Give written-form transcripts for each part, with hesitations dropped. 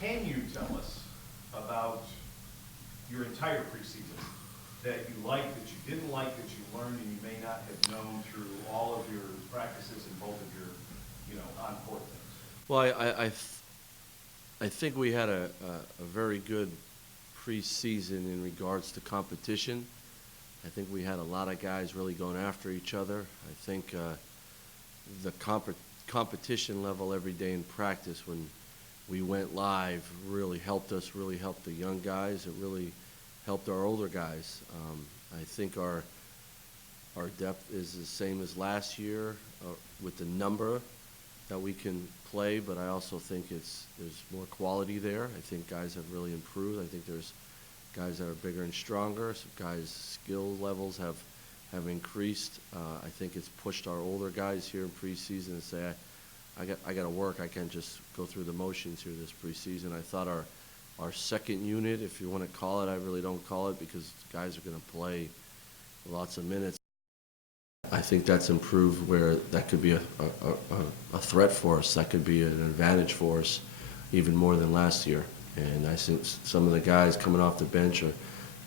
can you tell us about your entire preseason that you liked, that you didn't like, that you learned and you may not have known through all of your practices and both of your, on-court things? Well, I think we had a very good preseason in regards to competition. I think we had a lot of guys really going after each other. I think the competition level every day in practice when we went live really helped us, really helped the young guys. It really helped our older guys. I think our depth is the same as last year with the number that we can play, but I also think there's more quality there. I think guys have really improved. I think there's guys that are bigger and stronger. Some guys' skill levels have increased. I think it's pushed our older guys here in preseason to say, I got to work. I can't just go through the motions here this preseason. I thought our second unit, if you want to call it, I really don't call it because guys are going to play lots of minutes. I think that's improved where that could be a threat for us. That could be an advantage for us even more than last year. And I think some of the guys coming off the bench are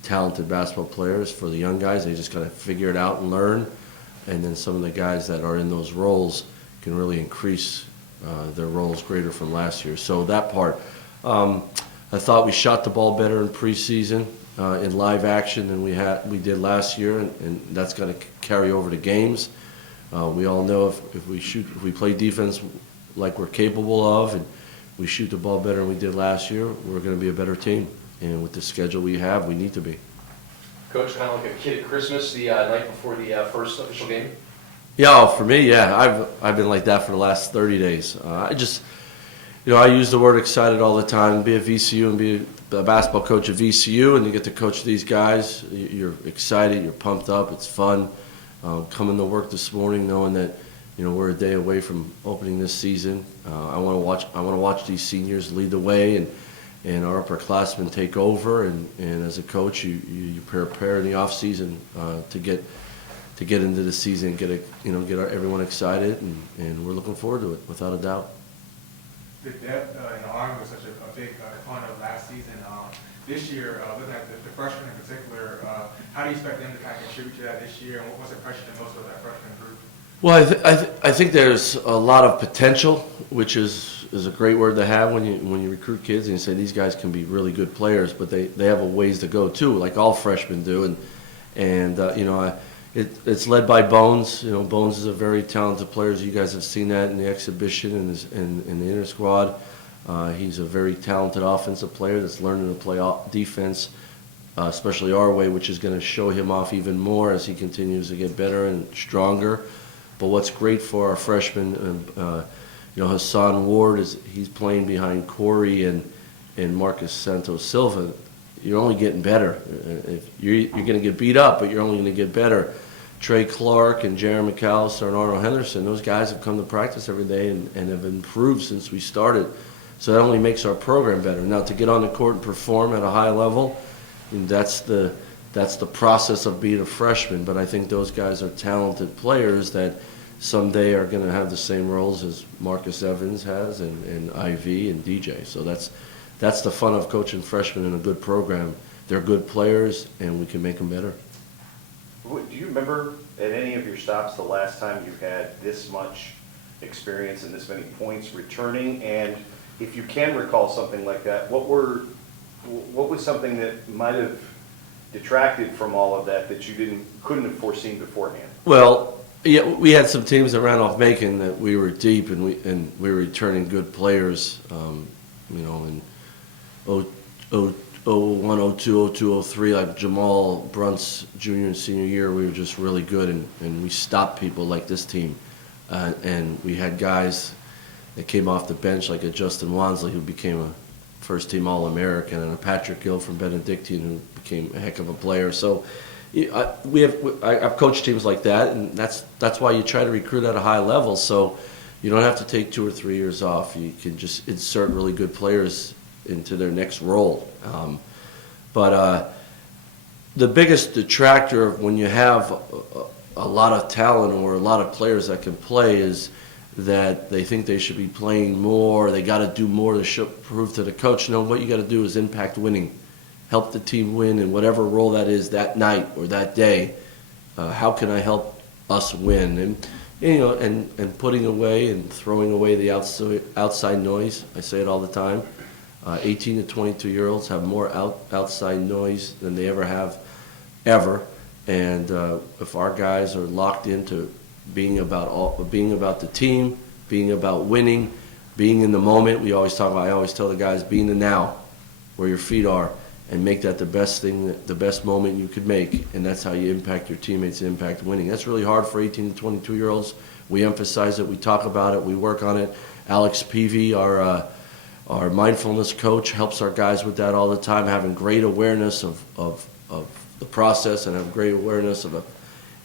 talented basketball players. For the young guys, they just got to figure it out and learn. And then some of the guys that are in those roles can really increase their roles greater from last year. So that part, I thought we shot the ball better in preseason in live action than we did last year, and that's going to carry over to games. We all know if we play defense like we're capable of, and we shoot the ball better than we did last year, we're going to be a better team. And with the schedule we have, we need to be. Coach, kind of like a kid at Christmas, the night before the first official game? Yeah, for me, yeah. I've been like that for the last 30 days. I use the word excited all the time. Be at VCU and be a basketball coach at VCU, and you get to coach these guys. You're excited, you're pumped up, it's fun. Coming to work this morning knowing that we're a day away from opening this season. I want to watch these seniors lead the way and our upperclassmen take over. And as a coach, you prepare in the off season to get into the season, get everyone excited, and we're looking forward to it without a doubt. The depth in the Army was such a big component of last season. This year, looking at the freshmen in particular, how do you expect them to kind of contribute to that this year, and what's impressed you most of that freshman group? Well, I think there's a lot of potential, which is a great word to have when you recruit kids and you say these guys can be really good players, but they have a ways to go too, like all freshmen do, and it's led by Bones. Bones is a very talented player. You guys have seen that in the exhibition and in the inter squad. He's a very talented offensive player that's learning to play defense, especially our way, which is going to show him off even more as he continues to get better and stronger. But what's great for our freshmen, Hassan Ward, is he's playing behind Corey and Marcus Santos Silva. You're only getting better. You're going to get beat up, but you're only going to get better. Trey Clark and Jaron McAllister and Arnold Henderson, those guys have come to practice every day and have improved since we started. So that only makes our program better. Now, to get on the court and perform at a high level, that's the process of being a freshman. But I think those guys are talented players that someday are going to have the same roles as Marcus Evans has and IV and DJ. So that's the fun of coaching freshmen in a good program. They're good players, and we can make them better. Do you remember at any of your stops the last time you had this much experience and this many points returning? And if you can recall something like that, what was something that might have detracted from all of that you couldn't have foreseen beforehand? Well, yeah, we had some teams that ran off Macon that we were deep and we were returning good players, in 01, 02, 02, 03, like Jamal Brunt's junior and senior year, we were just really good, and we stopped people like this team. And we had guys that came off the bench, like a Justin Wansley, who became a first-team All-American, and a Patrick Gill from Benedictine, who became a heck of a player. So I've coached teams like that, and that's why you try to recruit at a high level. So you don't have to take 2 or 3 years off. You can just insert really good players into their next role. But the biggest detractor when you have a lot of talent or a lot of players that can play is that they think they should be playing more, they got to do more to prove to the coach. No, what you got to do is impact winning, help the team win in whatever role that is that night or that day. How can I help us win? And and putting away and throwing away the outside noise. I say it all the time. 18 to 22-year-olds have more outside noise than they ever. And if our guys are locked into being about the team, being about winning, being in the moment, I always tell the guys, be in the now, where your feet are, and make that the best moment you could make, and that's how you impact your teammates and impact winning. That's really hard for 18 to 22-year-olds. We emphasize it, we talk about it, we work on it. Alex Peavy, our mindfulness coach, helps our guys with that all the time, having great awareness of the process and have great awareness of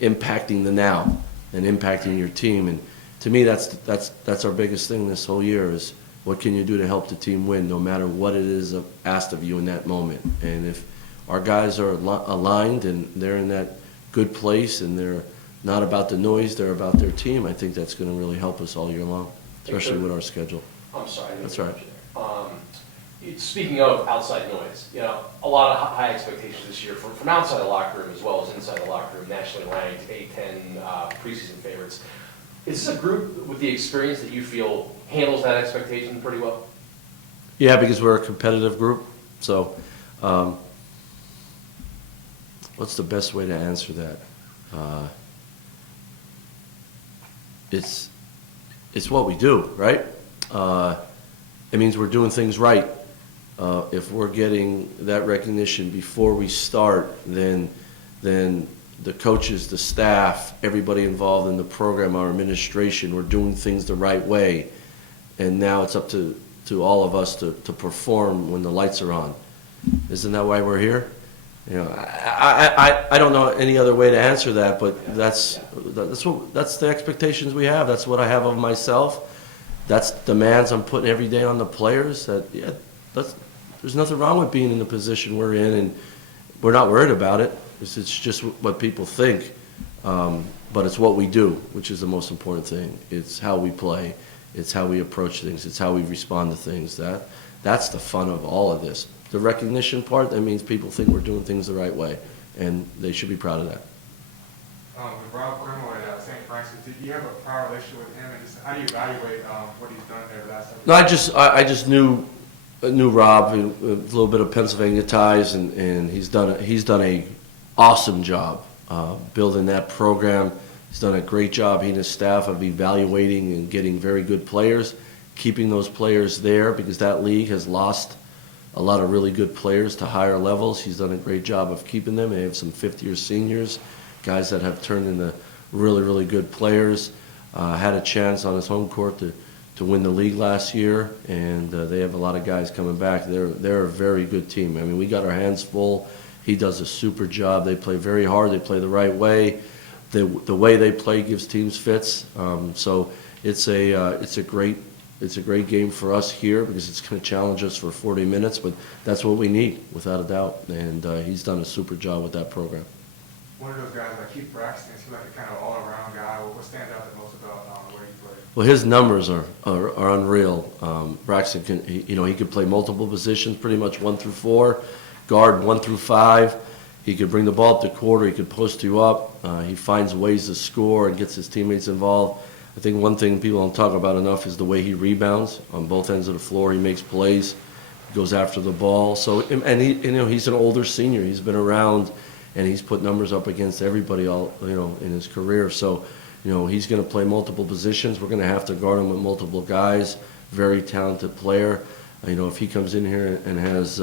impacting the now and impacting your team. And to me, that's our biggest thing this whole year is what can you do to help the team win, no matter what it is asked of you in that moment. And if our guys are aligned and they're in that good place and they're not about the noise, they're about their team, I think that's going to really help us all year long, especially with our schedule. I'm sorry. That's right. Speaking of outside noise, a lot of high expectations this year from outside the locker room as well as inside the locker room, nationally ranked, A-10 preseason favorites. Is this a group with the experience that you feel handles that expectation pretty well? Yeah, because we're a competitive group. So what's the best way to answer that? It's what we do, right? It means we're doing things right. If we're getting that recognition before we start, then the coaches, the staff, everybody involved in the program, our administration, we're doing things the right way. And now it's up to all of us to perform when the lights are on. Isn't that why we're here? I don't know any other way to answer that, but that's the expectations we have. That's what I have of myself. That's demands I'm putting every day on the players. There's nothing wrong with being in the position we're in, and we're not worried about it. It's just what people think, but it's what we do, which is the most important thing. It's how we play. It's how we approach things. It's how we respond to things. That's the fun of all of this. The recognition part, that means people think we're doing things the right way, and they should be proud of that. With Rob Crimmel at St. Francis, did you have a prior relationship with him, and just how do you evaluate what he's done there the last several years? No, I just knew Rob, a little bit of Pennsylvania ties, and he's done a awesome job building that program. He's done a great job, he and his staff, of evaluating and getting very good players, keeping those players there, because that league has lost a lot of really good players to higher levels. He's done a great job of keeping them. They have some fifth-year seniors, guys that have turned into really, really good players. Had a chance on his home court to win the league last year, and they have a lot of guys coming back. They're a very good team. I mean, we got our hands full. He does a super job. They play very hard. They play the right way. The way they play gives teams fits. So it's a great game for us here, because it's going to challenge us for 40 minutes. But that's what we need, without a doubt. And he's done a super job with that program. One of those guys like Keith Braxton, he's like a kind of all-around guy. What stands out the most about where he plays? Well, his numbers are unreal. Braxton he could play multiple positions, pretty much 1 through 4, guard 1 through 5. He could bring the ball up the court, or he could post you up. He finds ways to score and gets his teammates involved. I think one thing people don't talk about enough is the way he rebounds on both ends of the floor. He makes plays, goes after the ball. So, and he's an older senior. He's been around, and he's put numbers up against everybody in his career. So, he's going to play multiple positions. We're going to have to guard him with multiple guys. Very talented player. If he comes in here and has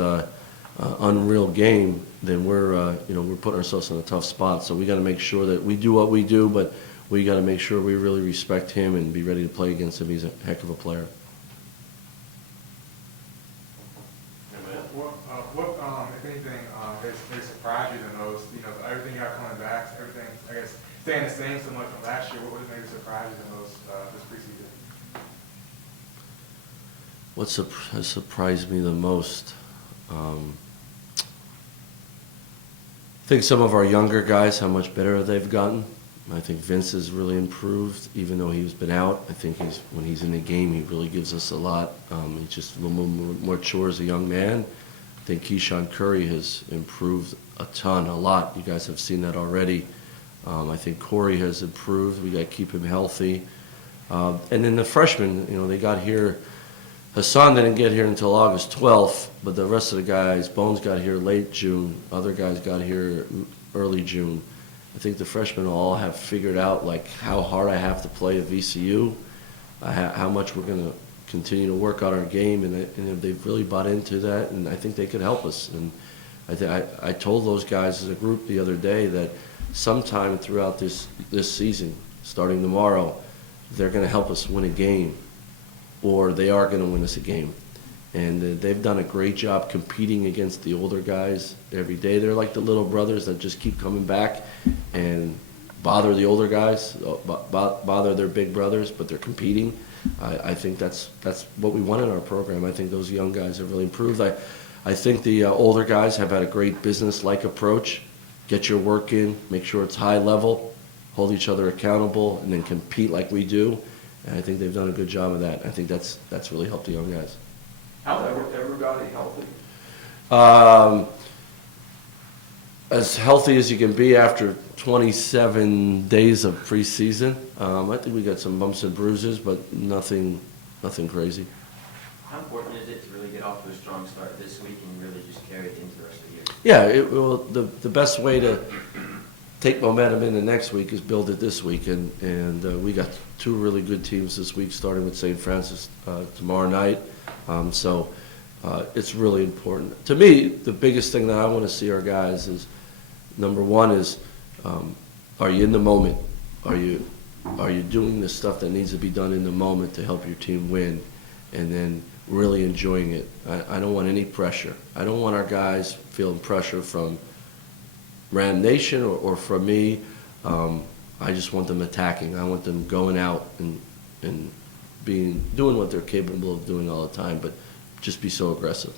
unreal game, then we're putting ourselves in a tough spot. So we got to make sure that we do what we do, but we got to make sure we really respect him and be ready to play against him. He's a heck of a player. What, if anything, has surprised you the most? Everything you have coming back, everything, I guess, staying the same so much from last year. What has maybe surprised you the most this preseason? What has surprised me the most? I think some of our younger guys, how much better they've gotten. I think Vince has really improved, even though he's been out. I think when he's in the game, he really gives us a lot. He's just a little more mature as a young man. I think Keyshawn Curry has improved a ton, a lot. You guys have seen that already. I think Corey has improved. We got to keep him healthy. And then the freshmen, they got here. Hassan didn't get here until August 12th, but the rest of the guys, Bones got here late June. Other guys got here early June. I think the freshmen all have figured out like how hard I have to play at VCU, how much we're going to continue to work on our game, and they've really bought into that, and I think they could help us. And I told those guys as a group the other day that sometime throughout this season, starting tomorrow, they're going to help us win a game, or they are going to win us a game. And they've done a great job competing against the older guys every day. They're like the little brothers that just keep coming back and bother the older guys, bother their big brothers, but they're competing. I think that's what we want in our program. I think those young guys have really improved. I think the older guys have had a great business-like approach. Get your work in, make sure it's high level, hold each other accountable, and then compete like we do. And I think they've done a good job of that. I think that's really helped the young guys. How's everybody healthy? As healthy as you can be after 27 days of preseason. I think we got some bumps and bruises, but nothing crazy. How important is it to really get off to a strong start this week and really just carry it into the rest of the year? Yeah, the best way to take momentum in the next week is build it this week, and we got two really good teams this week, starting with St. Francis tomorrow night. So it's really important. To me, the biggest thing that I want to see our guys is, number one is, are you in the moment? Are you doing the stuff that needs to be done in the moment to help your team win? And then really enjoying it. I don't want any pressure. I don't want our guys feeling pressure from Ram Nation or from me. I just want them attacking. I want them going out and doing what they're capable of doing all the time, but just be so aggressive.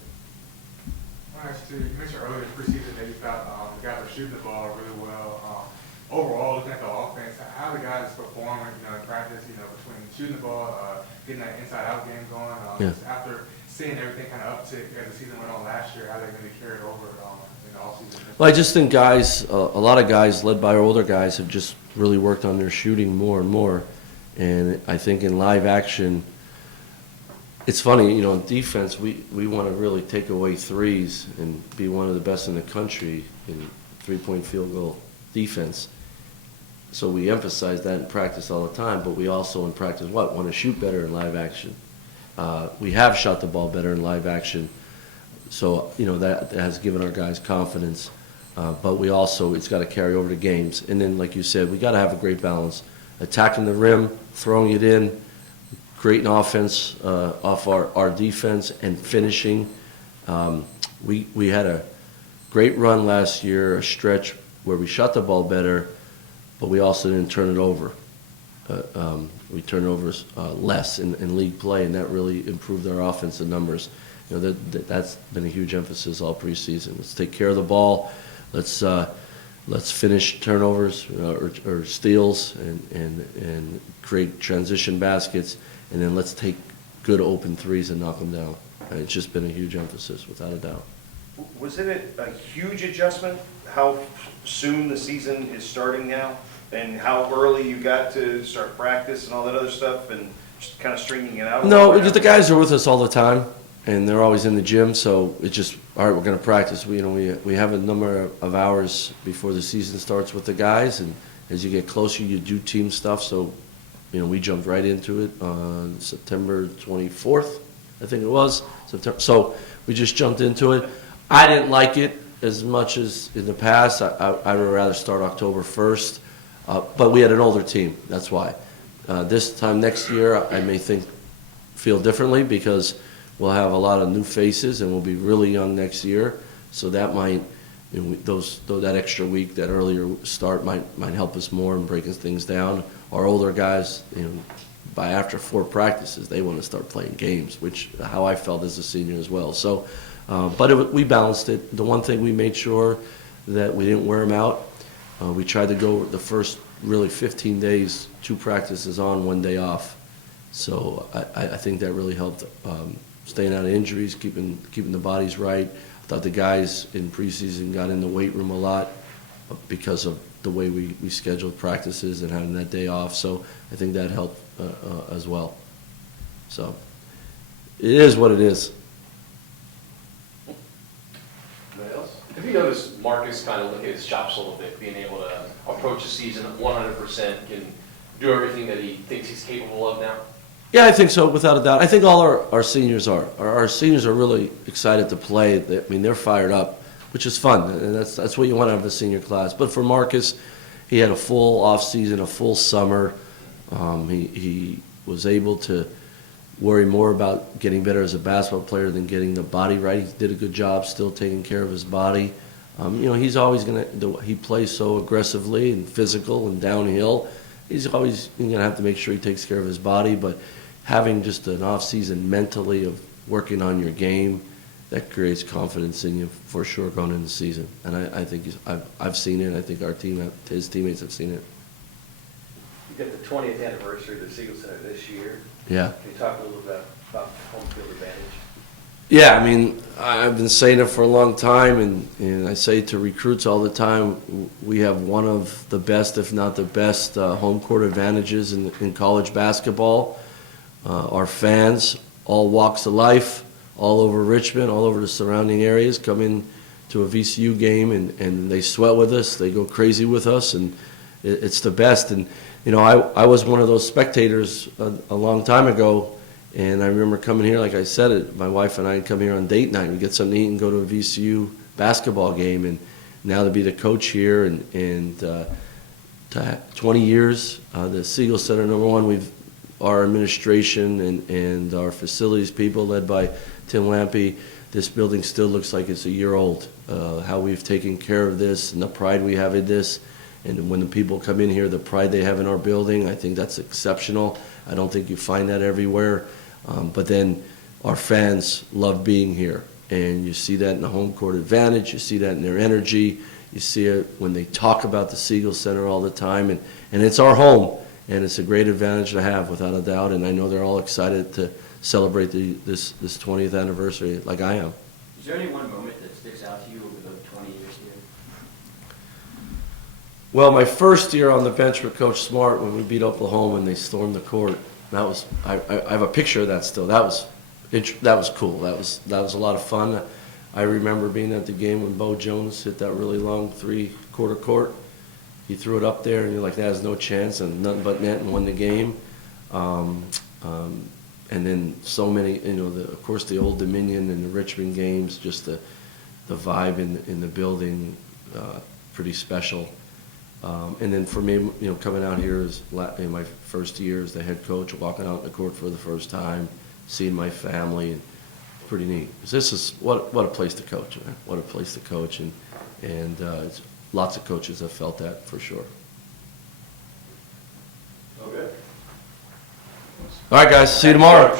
You mentioned earlier in preseason that you thought the guys were shooting the ball really well. Overall, looking at the offense, how the guys performing, in practice, between shooting the ball, getting that inside-out game going. Just after seeing everything kind of uptick as the season went on last year, how they're going to carry it over in the offseason? Well, I just think guys, a lot of guys led by our older guys have just really worked on their shooting more and more. And I think in live action, it's funny, in defense, we want to really take away threes and be one of the best in the country in three-point field goal defense. So we emphasize that in practice all the time, but we also in practice want to shoot better in live action. We have shot the ball better in live action, so that has given our guys confidence. But we also, it's got to carry over to games. And then, like you said, we got to have a great balance. Attacking the rim, throwing it in, creating offense off our defense, and finishing. We had a great run last year, a stretch where we shot the ball better, but we also didn't turn it over. We turned over less in league play, and that really improved our offensive numbers. That's been a huge emphasis all preseason. Let's take care of the ball. Let's finish turnovers or steals and create transition baskets, and then let's take good open threes and knock them down. And it's just been a huge emphasis, without a doubt. Was it a huge adjustment how soon the season is starting now, and how early you got to start practice and all that other stuff, and just kind of stringing it out? No, because the guys are with us all the time, and they're always in the gym, so it's just, all right, we're going to practice. We have a number of hours before the season starts with the guys, and as you get closer, you do team stuff. So, we jumped right into it on September 24th, I think it was. So we just jumped into it. I didn't like it as much as in the past. I would rather start October 1st, but we had an older team, that's why. This time next year, I may feel differently because we'll have a lot of new faces and we'll be really young next year. So that might, that extra week, that earlier start might help us more in breaking things down. Our older guys, by after 4 practices, they want to start playing games, which how I felt as a senior as well. So, but we balanced it. The one thing we made sure that we didn't wear them out. We tried to go the first really 15 days, 2 practices on, 1 day off. So I think that really helped staying out of injuries, keeping the bodies right. I thought the guys in preseason got in the weight room a lot because of the way we scheduled practices and having that day off. So I think that helped as well. So it is what it is. Anybody else? Have you noticed Marcus kind of licking his chops a little bit, being able to approach the season 100%, can do everything that he thinks he's capable of now? Yeah, I think so, without a doubt. I think all our seniors are. Our seniors are really excited to play. I mean, they're fired up, which is fun, and that's what you want out of a senior class. But for Marcus, he had a full off season, a full summer. He was able to worry more about getting better as a basketball player than getting the body right. He did a good job still taking care of his body. He's always he plays so aggressively and physical and downhill. He's always going to have to make sure he takes care of his body, but having just an off season mentally of working on your game, that creates confidence in you for sure going into the season. And I think I've seen it. I think his teammates have seen it. You got the 20th anniversary of the Siegel Center this year. Yeah. Can you talk a little bit about home field advantage? Yeah, I mean, I've been saying it for a long time, and I say to recruits all the time, we have one of the best, if not the best, home court advantages in college basketball. Our fans, all walks of life, all over Richmond, all over the surrounding areas, come in to a VCU game, and they sweat with us, they go crazy with us, and it's the best. And, I was one of those spectators a long time ago. And I remember coming here, like I said, my wife and I would come here on date night. We'd get something to eat and go to a VCU basketball game. And now to be the coach here and to 20 years, the Siegel Center, number one, our administration and our facilities people led by Tim Lampe, this building still looks like it's a year old. How we've taken care of this and the pride we have in this. And when the people come in here, the pride they have in our building, I think that's exceptional. I don't think you find that everywhere. But then our fans love being here, and you see that in the home court advantage. You see that in their energy. You see it when they talk about the Siegel Center all the time, and it's our home, and it's a great advantage to have, without a doubt. And I know they're all excited to celebrate this 20th anniversary, like I am. Is there any one moment that sticks out to you over the 20 years here? Well, my first year on the bench with Coach Smart, when we beat Oklahoma and they stormed the court. That was I have a picture of that still. That was cool. That was a lot of fun. I remember being at the game when Bo Jones hit that really long 3-quarter court. He threw it up there, and you're like, that has no chance, and nothing but net, and won the game. And then so many, of course, the Old Dominion and the Richmond games, just the vibe in the building, pretty special. And then for me, coming out here is in my first year as the head coach, walking out on the court for the first time, seeing my family, and pretty neat. This is what a place to coach, man. What a place to coach, and it's, lots of coaches have felt that for sure. Okay. All right, guys. See you tomorrow.